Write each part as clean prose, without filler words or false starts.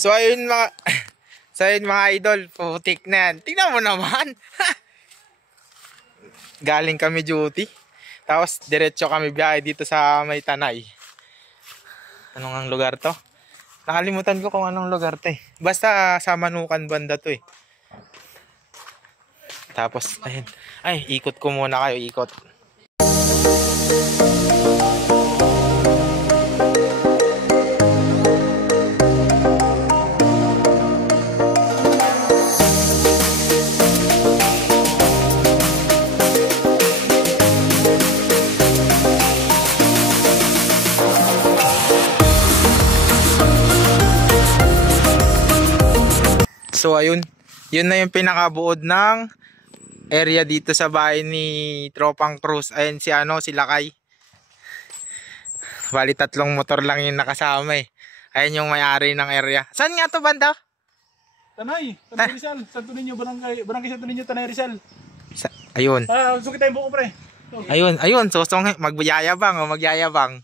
So ayun mga so ayun mga idol, putik na yan. Tingnan mo naman. Galing kami duty. Tapos diretso kami biyahe dito sa May Tanay. Anong ang lugar to? Nakalimutan ko kung anong lugar to eh. Basta sa Manukan banda to eh. Tapos ayun. Ay, ikot ko muna kayo, ikot. So ayun, yun na yung pinakabuod ng area dito sa bahay ni Tropang Cruz. Ayun si si Lakay. Bali 3 motor lang yung nakasama eh. Ayun yung may-ari ng area. Saan nga to banda? Tanay Rizal, Santo Niño, Barangay Santo Niño, Tanay Rizal. Ayun. Suki tayong buko pre. Ayun, susong magyayabang o magyayabang.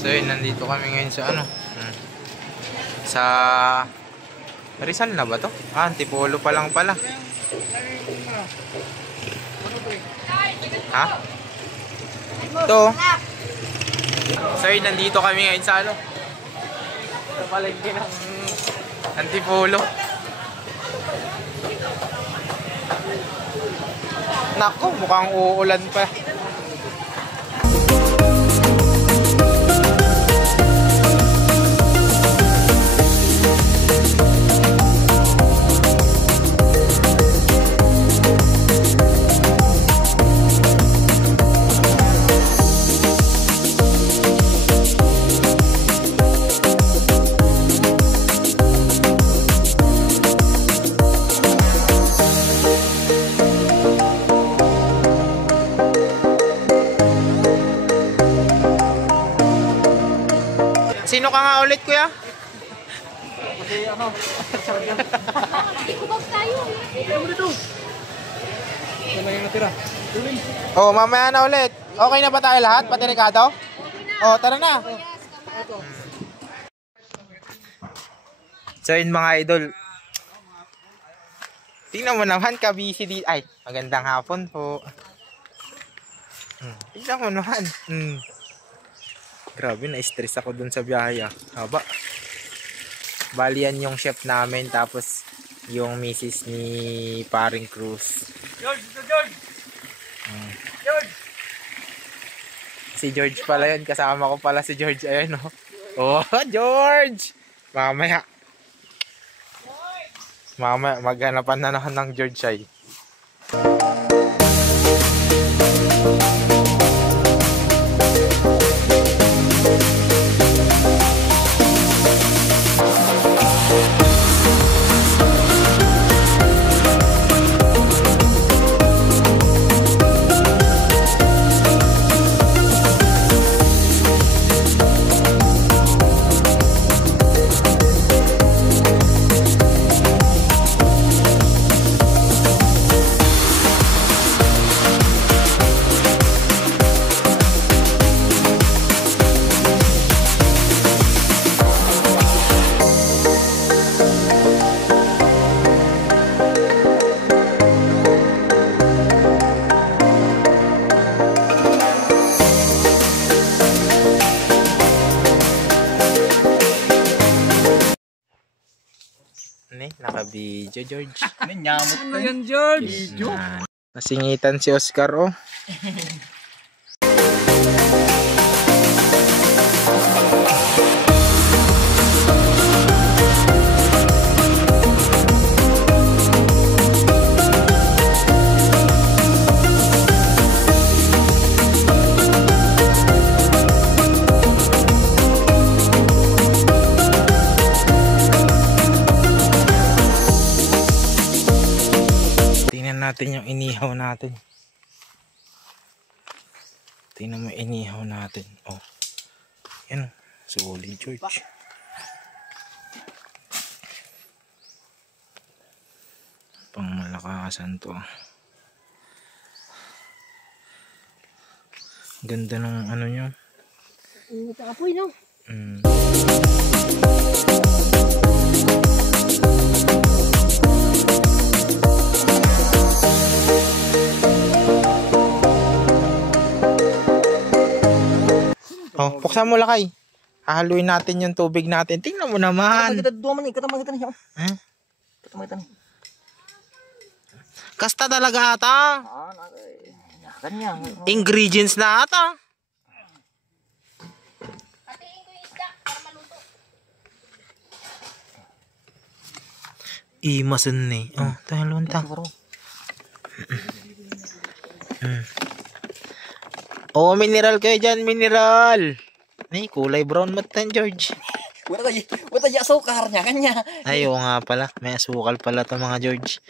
So yun, nandito kami ngayon sa sa Rizal na ba to? Antipolo pa lang pala. Ha? Ito. So yun, nandito kami ngayon sa sa palengke ng Antipolo. Nako, mukhang uulan pa. Sino ka nga ulit, kuya? Kasi Kubag tayo. Ano yung natira? Oh, mamaya na ulit. Okay na ba tayo lahat? Pati Ricardo? Oh, tara na. So yun mga idol. Tingnan mo naman, ka-busy di. Ay, magandang hapon po. Tingnan mo naman. Grabe, na-stress ako dun sa biyahe. Haba. Bali yan yung chef namin, tapos yung misis ni Paring Cruz. George! George! Si George pala yun, kasama ko pala si George. Ayan oh. Oh, George! Mamaya maghanapan na naman ng George ay. Naka-video, George. Nyamot na yan, George. Nasingitan si Oscar, oh. Natin yung inihaw natin. Tingnan mo inihaw natin. Oh. Yan. Solid, George. Pang malakasan to. Ganda ng ano nyo. Init ang apoy, no? Mm. Oh, buksan mo lakay. Hahaluin natin yung tubig natin. Tingnan mo naman. Katamay kita niya. Eh? Katamay kita niya. Kasta talaga ata. Kanya. Ingredients na ata. Imasan ni. Oh, tayo lunta. Oh, mineral kayo dyan, mineral. Ay, kulay brown matan, George. Wala tayo sukar niya, kanya. Ay, oo nga pala. May asukal pala to mga George.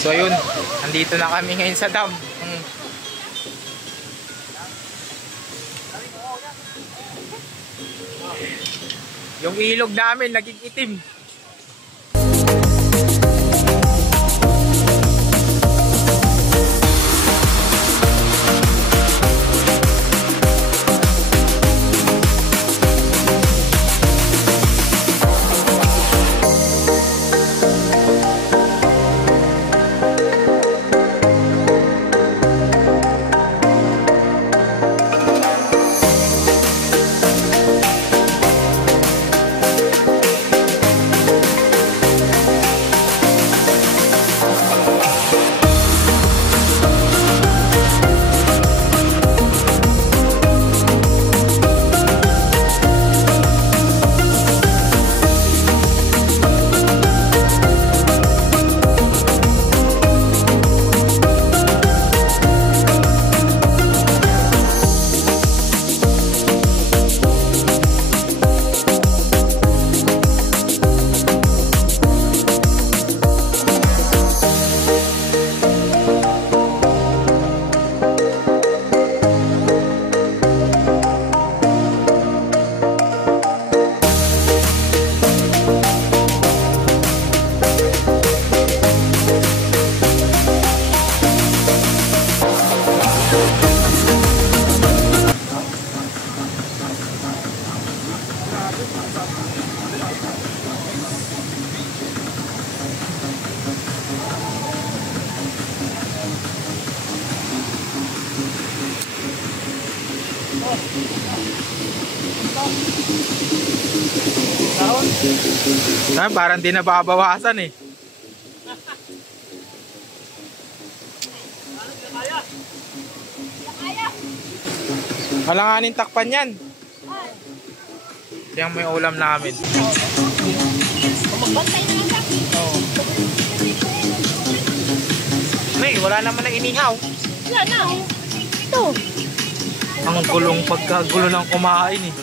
So ayun, andito na kami ngayon sa dam. Yung ilog namin naging itim. Parang di nababawasan eh. Alanganin takpan yan. Yan may ulam namin. Bantay na lang sa akin. May, wala naman na inihaw. Wala na. Ito. Ang gulong pagkagulo ng kumain eh.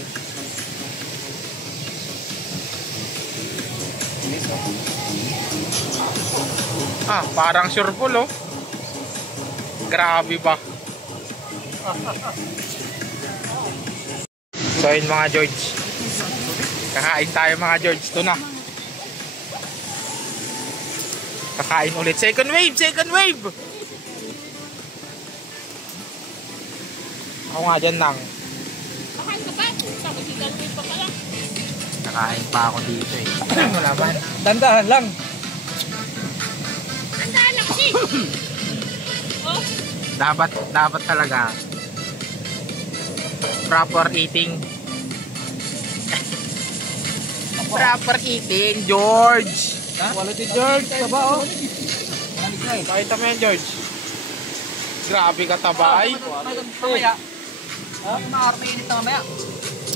Ah, parang sure full oh. Grabe ba? So yun mga George. Kakain tayo mga George. Ito na. Kakain ulit. Second wave! Second wave! Ako nga dyan lang. Makain ka pa. Tapos ikaw pa pala. Nakain pa ako dito eh. Wala ba? Dandahan lang. Andaan lang kasi. Oh. Dapat talaga proper eating. Proper eating, George. Quality George, taba oh. Pakita mo yan, George. Grabe ka tabay. Mamaya. Mainit na mamaya.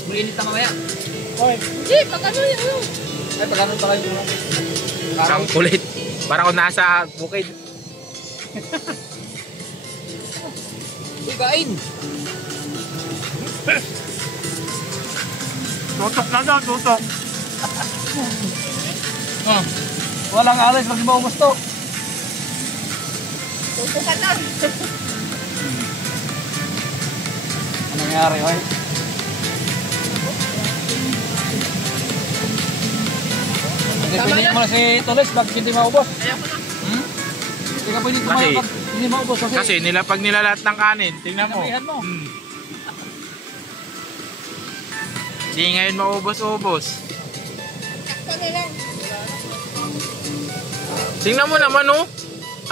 Mainit na mamaya. Hindi, pag ano yun. Ay, pagkanon pa kayo. Ang kulit. Parang ako nasa bukid. Uy, kain. Tutok na daw, tutok. Walang alis pag di maubos to. Tutukan na. Ano nangyari, oy? Pinilit mo na si Toles, bakit hindi maubos? Ayoko na. Hindi ka pwede Kasi- tumayo pag hindi maubos kasi. Kasi pag nilalat ng kanin, tingnan mo. Sinabihan mo. Di ngayon maubos-ubos. Sakto na lang. Tingnan mo naman oh.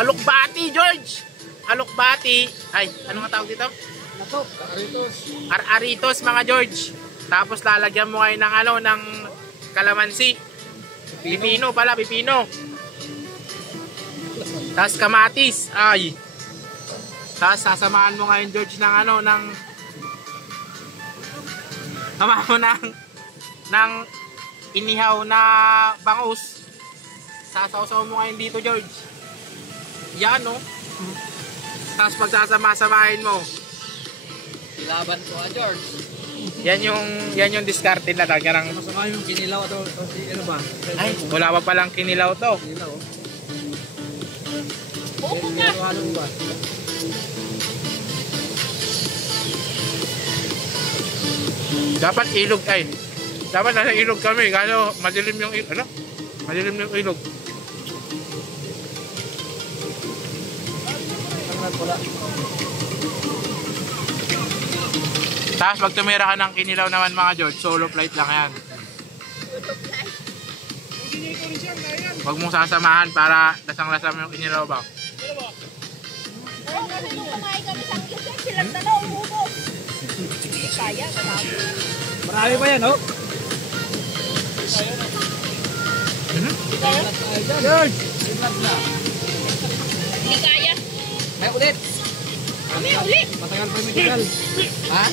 Alokbati, George. Alokbati. Ay, ano nga tawag dito? Nato, aritos. Aritos mga George. Tapos lalagyan mo kayo ng ano, ng kalamansi. Pipino pala, pipino. Tapos kamatis. Ay. Tapos sasamahan mo ngayon George ng ano, ng samahan mo ng inihaw na bangus. Sasawsaw mo ngayon dito George. Yan oh. Tapos pagsasama-samahin mo. Ilaban ko, George. Yan yung diskarte na talaga ng Masama yung kinilaw to, ano ba? ay, wala pa palang kinilaw to. Kinilaw. Upo ka. Ano ba? Dapat ilog ay. Dapat nasa ilog kami, kano madilim yung ano? Madilim yung ilog. Ang wala. Tapos pag tumira ka ng kinilaw naman mga George, solo flight lang yan. Huwag mong sasamahan para lasang-lasang yung kinilaw ba? Ay, kasi nung kumain kami sa Angkis, silang dalaw umubos. Hindi kaya, marami. Marami pa yan, oh. George! Hindi kaya. May ulit. Kami ulit. Matagal pa yung medical. Ha?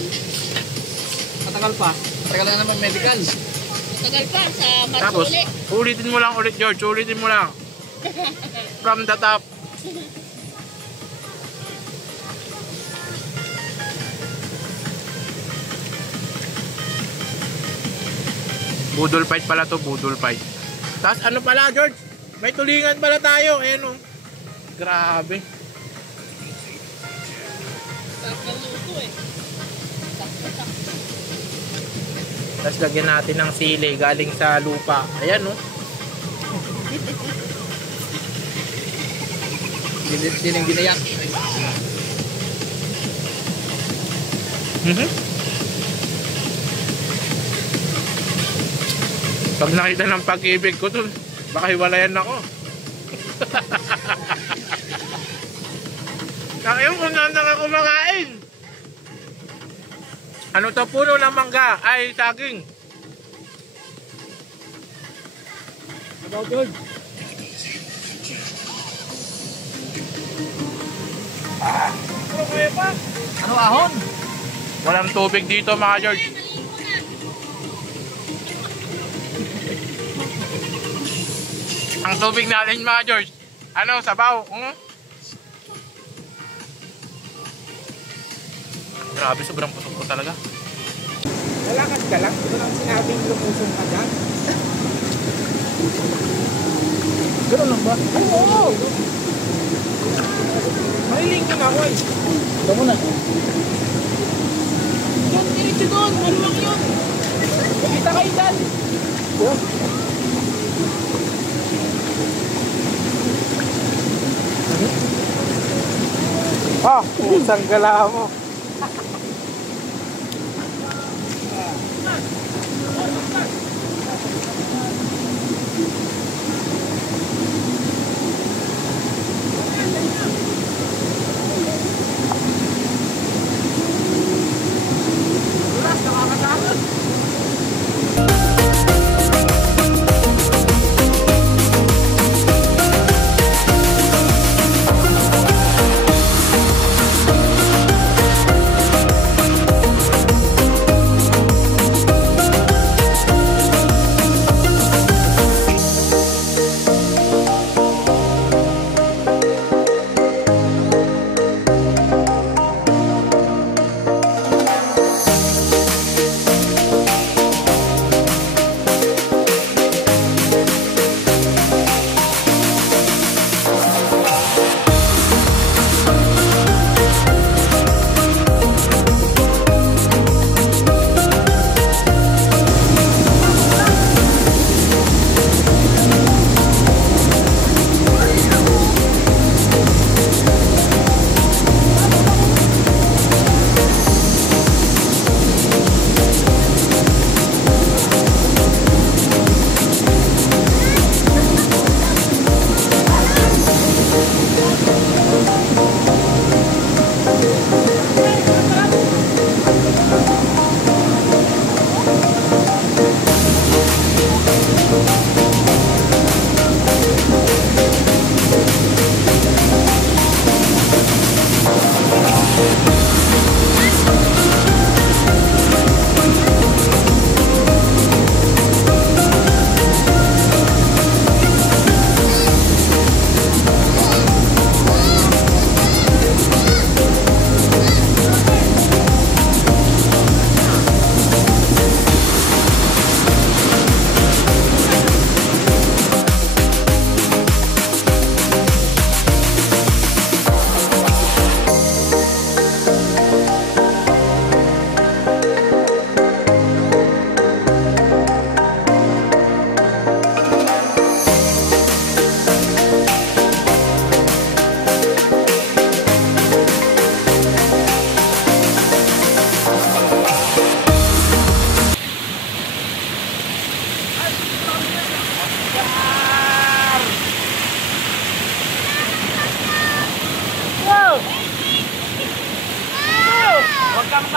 Matagal pa. Matagal na naman medical. Matagal pa sa Marso Tapos, ulit. ulitin mo lang ulit George, ulitin mo lang. From the top. Budol fight pala to, budol fight. Tapos ano pala George? May tulingan pala tayo, ayan oh. Grabe. Sarap ng luto eh. Sakto-sakto. Tapos lagyan natin ng sili galing sa lupa. Ayan oh. Dining ginayak. Pag nakita ng pag-ibig ko to, baka hiwalayan ako. Ayaw kung saan ka kumakain. Ano to, puno ng mangga? Ay, saging. About George? Ano ahon? Walang tubig dito mga George. Ang tubig natin mga George. Ano, sabaw? Grabe, sobrang pusok ko talaga. Lalakad ka lang, ito lang sinabing lumusong ka dyan. Ganun lang ba? Oo! Mahiling ka na ako eh. Ito muna. Doon, diretso doon, ano lang yun? Kumita kayo dyan. Ah, isang gala mo.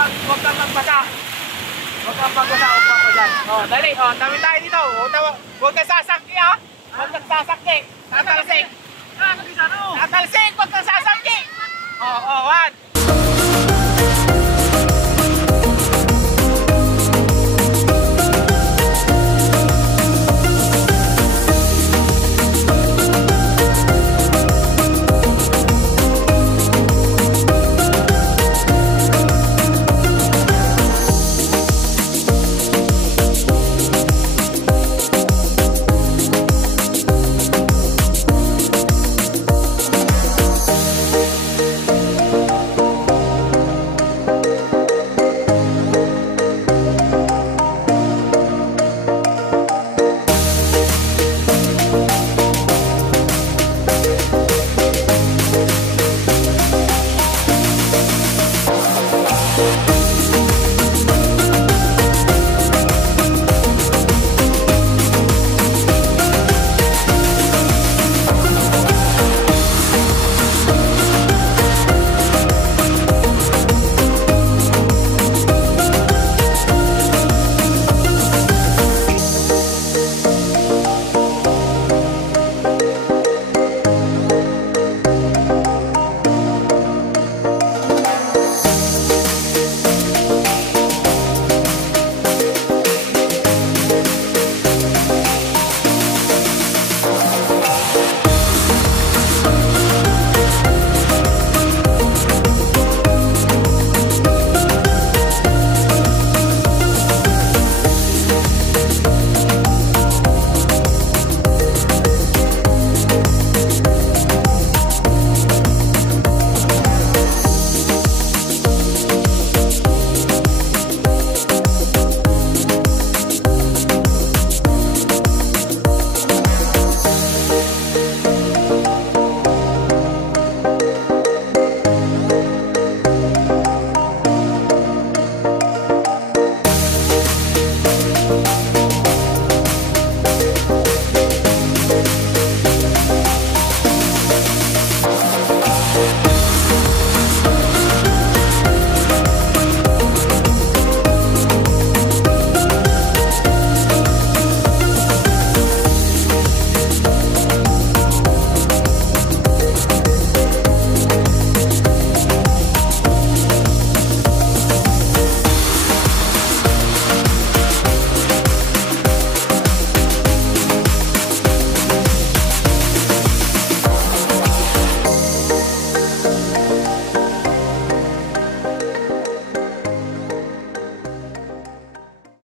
Huwag kang magbasa. Huwag kang magbasa. Huwag kang dyan. Oh, dali. Oh, dami tayo dito. Huwag kang sasakti ha. Huwag kang sasakti. Tatalsik. Tatalsik. Huwag kang sasakti. Oh, 1,